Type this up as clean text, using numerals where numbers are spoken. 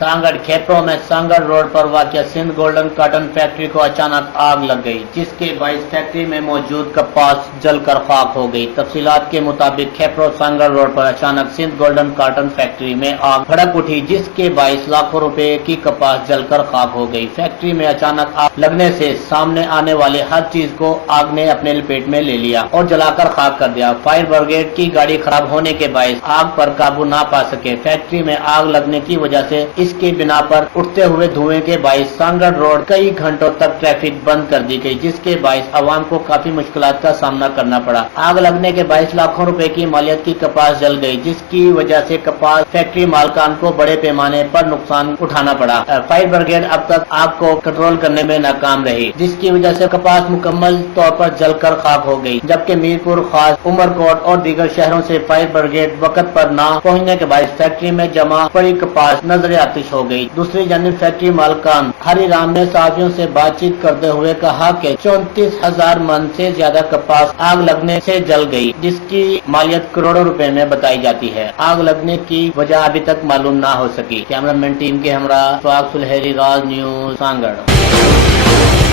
सांगड़ खेपरों में सांगड़ रोड पर वाक़या सिंध गोल्डन कॉटन फैक्ट्री को अचानक आग लग गई, जिसके बायस फैक्ट्री में मौजूद कपास जलकर खाक हो गई। तफसीलात के मुताबिक खेपरो सांगड़ रोड पर अचानक सिंध गोल्डन कॉटन फैक्ट्री में आग भड़क उठी, जिसके बायस लाखों रुपए की कपास जलकर खाक हो गई। फैक्ट्री में अचानक आग लगने से सामने आने वाले हर चीज को आग ने अपने लपेट में ले लिया और जलाकर खाक कर दिया। फायर ब्रिगेड की गाड़ी खराब होने के बायस आग पर काबू ना पा सके। फैक्ट्री में आग लगने की वजह से इसके बिना पर उठते हुए धुएं के बायस सांगड़ रोड कई घंटों तक ट्रैफिक बंद कर दी गई, जिसके बायस आवाम को काफी मुश्किलात का सामना करना पड़ा। आग लगने के बायस लाखों रुपए की मालियत की कपास जल गई, जिसकी वजह से कपास फैक्ट्री मालकान को बड़े पैमाने पर नुकसान उठाना पड़ा। फायर ब्रिगेड अब तक आग को कंट्रोल करने में नाकाम रही, जिसकी वजह से कपास मुकम्मल तौर पर जलकर खाक हो गई। जबकि मीरपुर, खास, उमरकोट और दीगर शहरों से फायर ब्रिगेड वक्त पर न पहुंचने के बाद फैक्ट्री में जमा पड़ी कपास नजर आतिश हो गई। दूसरी जानिब फैक्ट्री मालकान हरिराम ने साथियों से बातचीत करते हुए कहा कि 34,000 मन से ज्यादा कपास आग लगने से जल गई, जिसकी मालियत करोड़ों रुपए में बताई जाती है। आग लगने की वजह अभी तक मालूम ना हो सकी। कैमरामैन टीम के हमरा सुहाग सुलहेरी, राज न्यूज सांगड़।